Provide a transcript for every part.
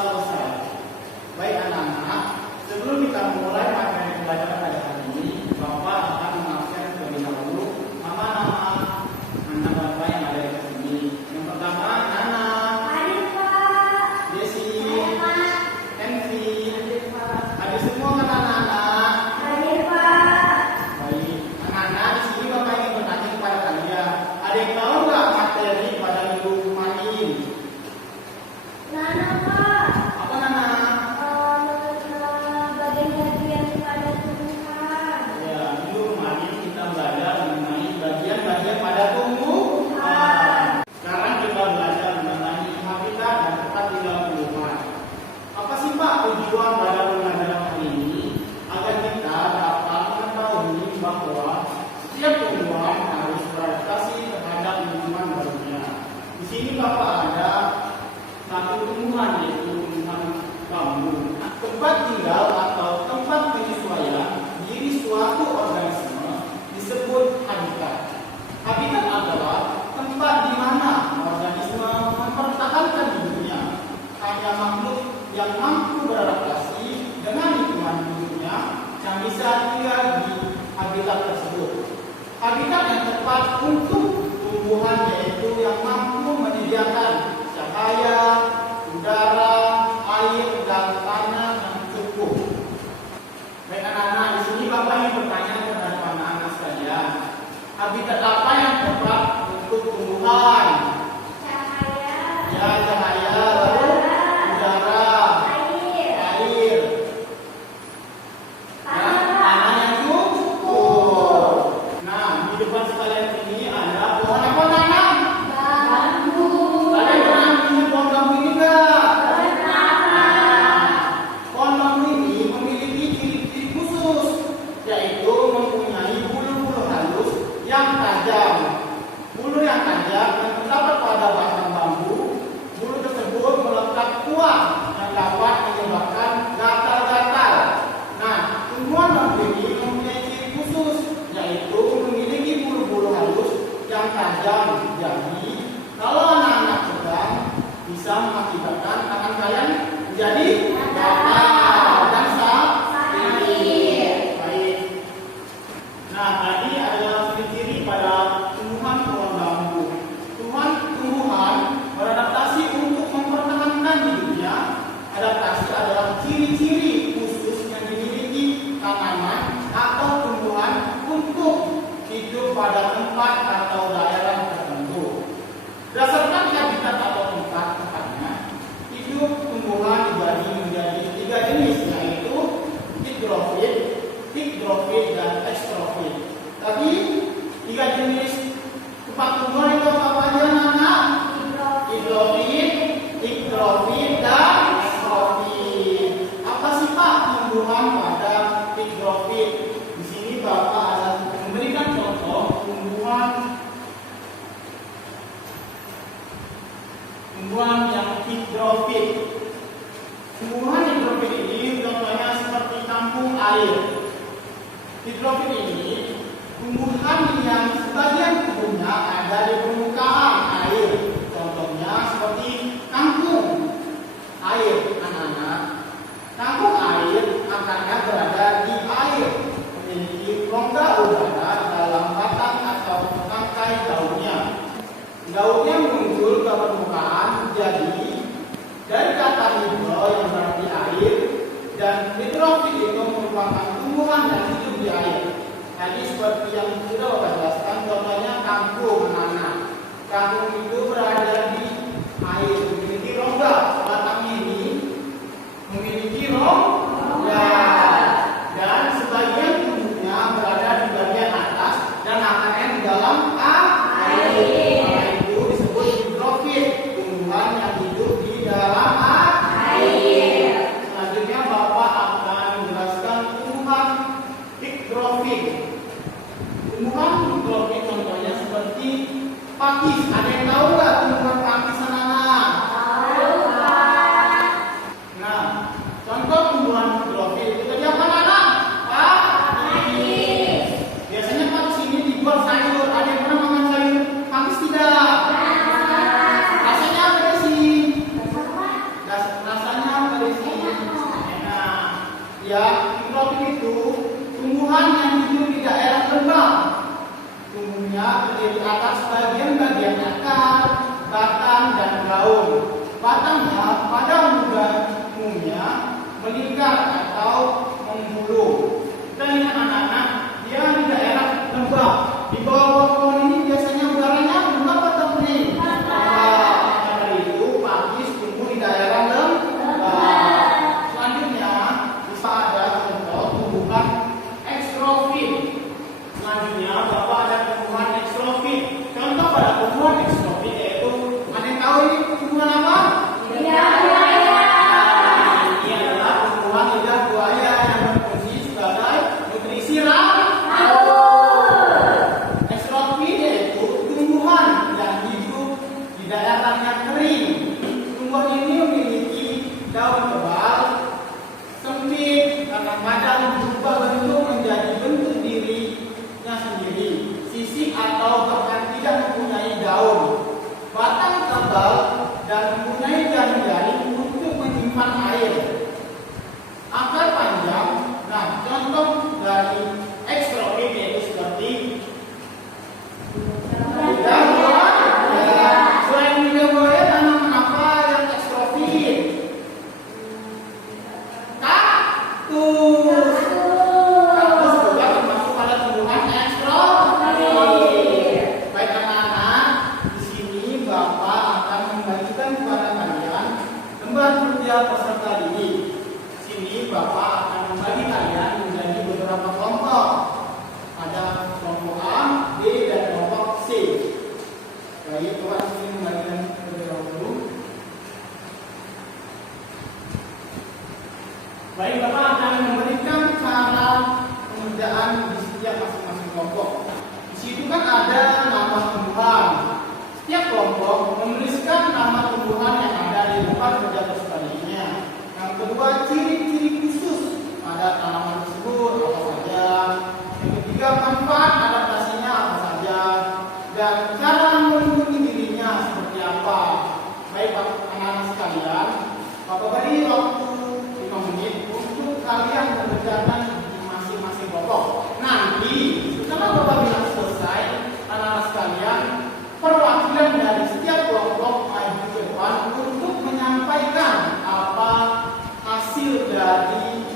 selesai. Baik anak-anak, sebelum kita mulai materi pelajaran pada hari ini, Bapak akan mengakseskan terlebih dahulu nama-nama anak Bapak yang ada di sini. Yang pertama, Nana, Desi, Envi, ada semua kan anak-anak? Baik, anak-anak di sini Bapak ingin bertanya kepada kalian, ada yang tahu nggak materi pada minggu kemarin? Nana, Pak. Apa Nana? Bagian-bagian pada tumbuhan. Ya, minggu kemarin kita belajar mengenai bagian-bagian pada tumbuhan. Sekarang kita belajar mengenai habitat dan tempat tinggal tumbuhan. Apa sih Pak tujuan pada pembelajaran kali ini? Agar kita dapat mengetahui bahwa setiap tumbuhan harus beradaptasi terhadap lingkungan barunya. Di sini Bapak ada satu tumbuhan yaitu tumbuhan bambu. Tempat tinggal atau tempat penyesuaian diri suatu organisme disebut habitat. Habitat adalah tempat di mana organisme mempertahankan hidupnya. Hanya makhluk yang mampu beradaptasi dengan lingkungan hidupnya yang bisa tinggal di habitat tersebut. Habitat yang tepat untuk tumbuhan yaitu yang mampu menyediakan cahaya, udara, air, dan tanah yang cukup. Baik anak-anak, di sini Bapak ingin bertanya kepada anak-anak sekalian, habitat apa yang tepat untuk tumbuhan? Cahaya. Ya, cahaya, lalu udara, air, tanah yang cukup. Nah, di depan sekalian ini ada pohon apa tanam? Bambu. Kalian pernah melihat pohon bambu ini enggak? Pohon bambu ini memiliki ciri-ciri khusus, yaitu mempunyai bulu-bulu halus yang tajam. Bulu yang tajam yang terdapat pada batang bambu, bulu tersebut melekat kuat yang dapat menyebabkan gatal-gatal. Nah, tumbuhan bambu ini mempunyai ciri khusus, yaitu memiliki bulu-bulu halus yang tajam. Jadi, kalau anak-anak sedang bisa mengakibatkan tangan kalian menjadi gatal dan sakit. Baik. Nah, tadi adalah ciri-ciri pada tumbuhan pohon bambu. Tumbuhan beradaptasi untuk mempertahankan hidupnya. Adaptasi adalah ciri-ciri khusus yang dimiliki tanaman atau tumbuhan untuk hidup pada tempat atau daerah tertentu. Berdasarkan habitat atau tempat tempatnya, hidup tumbuhan dibagi menjadi 3 jenis, yaitu hidrofit, dan ekstrofit. Tadi 3 jenis tempat tumbuhan itu apa aja anak? Hidrofit, dan ekstrofit. Apa sih Pak tumbuhan pada hidrofit? Di sini Bapak ada memberikan contoh tumbuhan yang hidrofit. Tumbuhan hidrofit ini contohnya seperti kampung air. Hidrofit ini tumbuhan yang sebagian tubuhnya ada di permukaan air. Contohnya seperti kangkung air, anak-anak. Kangkung air akarnya berada di air, memiliki rongga udara dalam batang atau tangkai daunnya. Daunnya muncul ke permukaan, jadi dari kata hidro yang berarti air, dan hidrofit itu merupakan tumbuhan yang hidup di air. Tadi seperti yang sudah Bapak jelaskan, contohnya kangkung anak. Kangkung itu berada di air, memiliki rongga. Batangnya ini memiliki rongga, dan sebagian tubuhnya berada di bagian atas dan akarnya di dalam air. Tumbuhan yang hidup di dalam air. Selanjutnya Bapak akan menjelaskan tumbuhan hidrofit. Tumbuhan hidrofit contohnya seperti pakis. Ada yang tahu nggak Ya, hidrofil itu tumbuhan yang hidup di daerah lembab. Tumbuhnya terdiri atas bagian-bagian akar, batang, dan daun. Batangnya pada umumnya melingkar atau membulu. Dan ingat anak-anak, dia di daerah lembab. Di bawah pohon ini biasanya udaranya lembab atau kering? Lembab. Karena itu pakis tumbuh di daerah lembab. Selanjutnya bisa ada contoh tumbuhan ekstrofil. Selanjutnya Bapak ada tumbuhan ekstrofil. Contoh pada tumbuhan ekstrofil yaitu, ada yang tahu ini tumbuhan apa? Ini adalah tumbuhan lidah buaya yang berfungsi sebagai nutrisi ekstrofil yaitu tumbuhan yang hidup di daerah yang kering. Tumbuhan ini memiliki daun tebal, sempit, kadang-kadang berubah bentuk menjadi bentuk dirinya sendiri, sisik atau bahkan tidak mempunyai daun. Batang tebal dan mempunyai jaring-jaring untuk menyimpan air. Akar panjang. Nah, contoh dari ekstrofil yaitu seperti lidah buaya. Selain lidah buaya, tanaman apa yang ekstrofil? Kaktus. Kaktus juga termasuk pada tumbuhan ekstrofil. Baik anak-anak, di sini Bapak akan membagikan kepada kalian lembar kerja peserta didik. Di sini Bapak akan membagi kalian menjadi beberapa kelompok. Ada kelompok A, B, dan kelompok C. Baik, Bapak di sini membagikan terlebih dahulu. Baik, Bapak akan memberikan cara pengerjaan di setiap masing-masing kelompok. Di situ kan ada nama tumbuhan. Setiap kelompok menuliskan nama tumbuhan yang ada di depan kerja peserta didiknya. Yang kedua, ciri-ciri khusus pada tanaman tersebut apa saja. Yang ketiga, manfaat adaptasinya apa saja. Dan cara melindungi dirinya seperti apa. Baik, anak-anak sekalian, Bapak beri waktu 5 menit untuk kalian mengerjakan di masing-masing kelompok. Nanti setelah Bapak bilang selesai, anak-anak sekalian, perwakilan dari setiap kelompok maju ke depan untuk menyampaikan apa hasil dari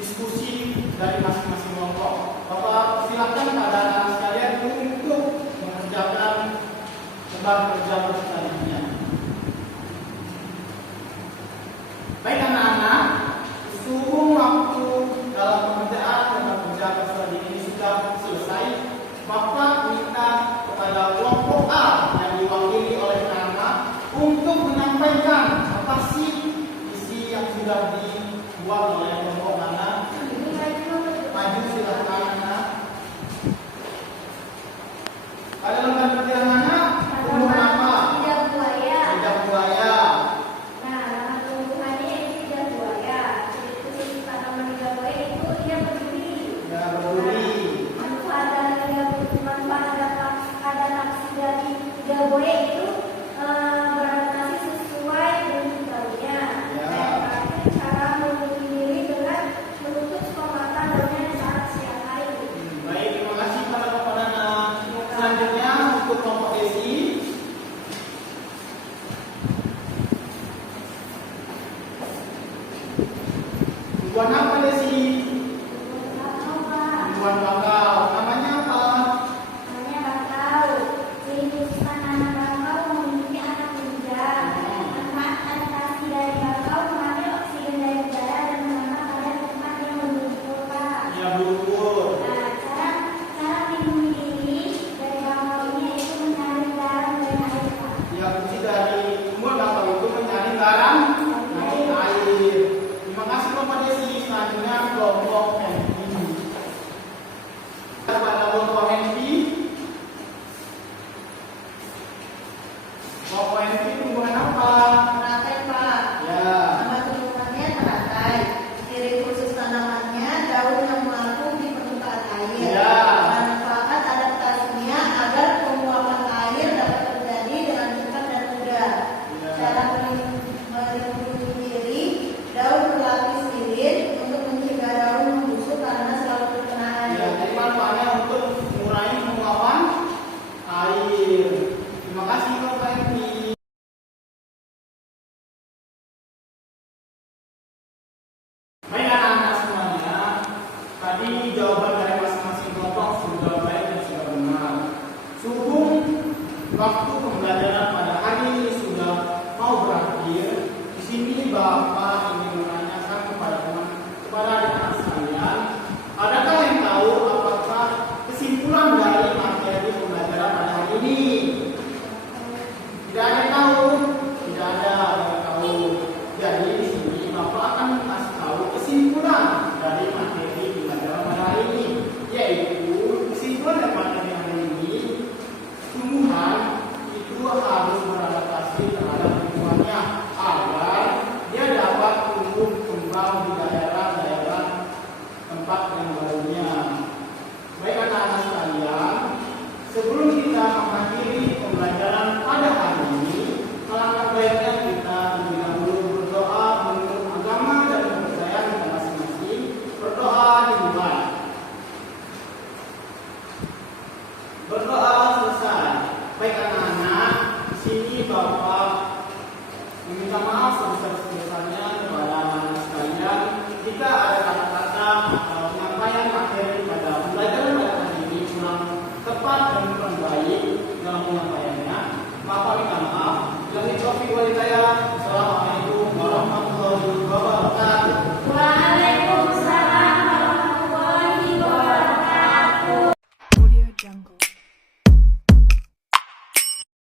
diskusi dari masing-masing kelompok. Bapak silakan pada anak sekalian untuk mengerjakan lembar kerja peserta didiknya. Baik anak-anak, sebelum waktu dalam pengerjaan lembar kerja peserta didik ini sudah selesai, Bapak minta kepada kelompok A yang diwakili oleh anak untuk menyampaikan apa sih isi yang sudah dibuat oleh kelompok anak. Maju silakan anak. Pada lembar kerja anak, tumbuhan apa? Lidah buaya. Lidah buaya. Nah, nama tumbuhannya itu lidah buaya. Jadi tanaman lidah buaya itu dia berduri. Ya, berduri. Manfaat adaptasi dari lidah buaya itu beradaptasi sesuai bentuk daunnya. Ya. Dan terakhir, cara melindungi diri dengan menutup stomata daunnya saat siang hari. Baik, terima kasih kepada anak. Selanjutnya untuk kelompok Desi. Tumbuhan apa Desi? Tumbuhan bakau. Namanya apa? Namanya bakau. Ciri khusus tanaman bakau memiliki anak muda. Manfaat adaptasi dari bakau mengambil oksigen dari udara dan menanam pada tempat yang berburu. Ya, bubur. Nah, cara melindungi diri dari bakau ini yaitu menyaring garam dan air. Ya, fungsi dari tumbuhan bakau itu menyaring garam dan air. Terima kasih kelompok Desi. Selanjutnya kelompok M. Tadi jawaban dari masing-masing kelompok sudah baik dan sudah benar. Sehubung waktu pembelajaran pada hari ini sudah mau berakhir, di sini Bapak